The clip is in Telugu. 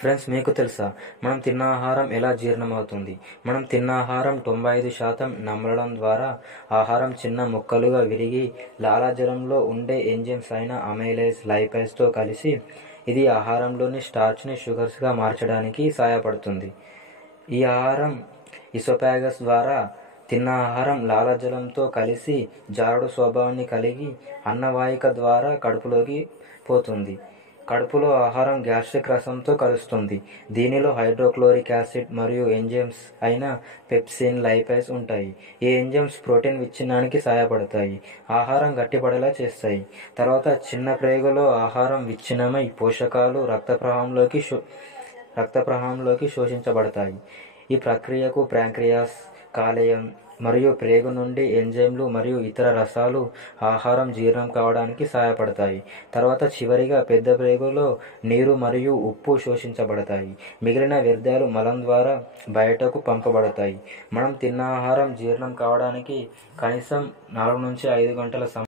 ఫ్రెండ్స్, మీకు తెలుసా మనం తిన్న ఆహారం ఎలా జీర్ణమవుతుంది? మనం తిన్న ఆహారం 95% నమలడం ద్వారా ఆహారం చిన్న ముక్కలుగా విరిగి లాలాజలంలో ఉండే ఎంజైమ్స్ అయిన అమైలేజ్, లైపేజ్తో కలిసి ఇది ఆహారంలోని స్టార్చ్ని షుగర్స్గా మార్చడానికి సహాయపడుతుంది. ఈ ఆహారం ఇసోఫాగస్ ద్వారా తిన్న ఆహారం లాలాజలంతో కలిసి జారుడు స్వభావాన్ని కలిగి అన్నవాహిక ద్వారా కడుపులోకి పోతుంది. కడుపులో ఆహారం గ్యాస్ట్రిక్ రసంతో కలుస్తుంది. దీనిలో హైడ్రోక్లోరిక్ యాసిడ్ మరియు ఎంజైమ్స్ అయిన పెప్సిన్, లైపేజ్ ఉంటాయి. ఈ ఎంజైమ్స్ ప్రోటీన్ విచ్ఛిన్నానికి సహాయపడతాయి, ఆహారం గట్టిపడేలా చేస్తాయి. తర్వాత చిన్న ప్రేగులో ఆహారం విచ్ఛిన్నమై పోషకాలు రక్త ప్రవాహంలోకి శోషించబడతాయి. ఈ ప్రక్రియకు ప్యాంక్రియాస్, కాలేయం మరియు ప్రేగు నుండి ఎంజైమ్లు మరియు ఇతర రసాలు ఆహారం జీర్ణం కావడానికి సహాయపడతాయి. తర్వాత చివరిగా పెద్ద ప్రేగులో నీరు మరియు ఉప్పు శోషించబడతాయి. మిగిలిన వ్యర్థాలు మలం ద్వారా బయటకు పంపబడతాయి. మనం తిన్న ఆహారం జీర్ణం కావడానికి కనీసం 4 నుంచి 5 గంటల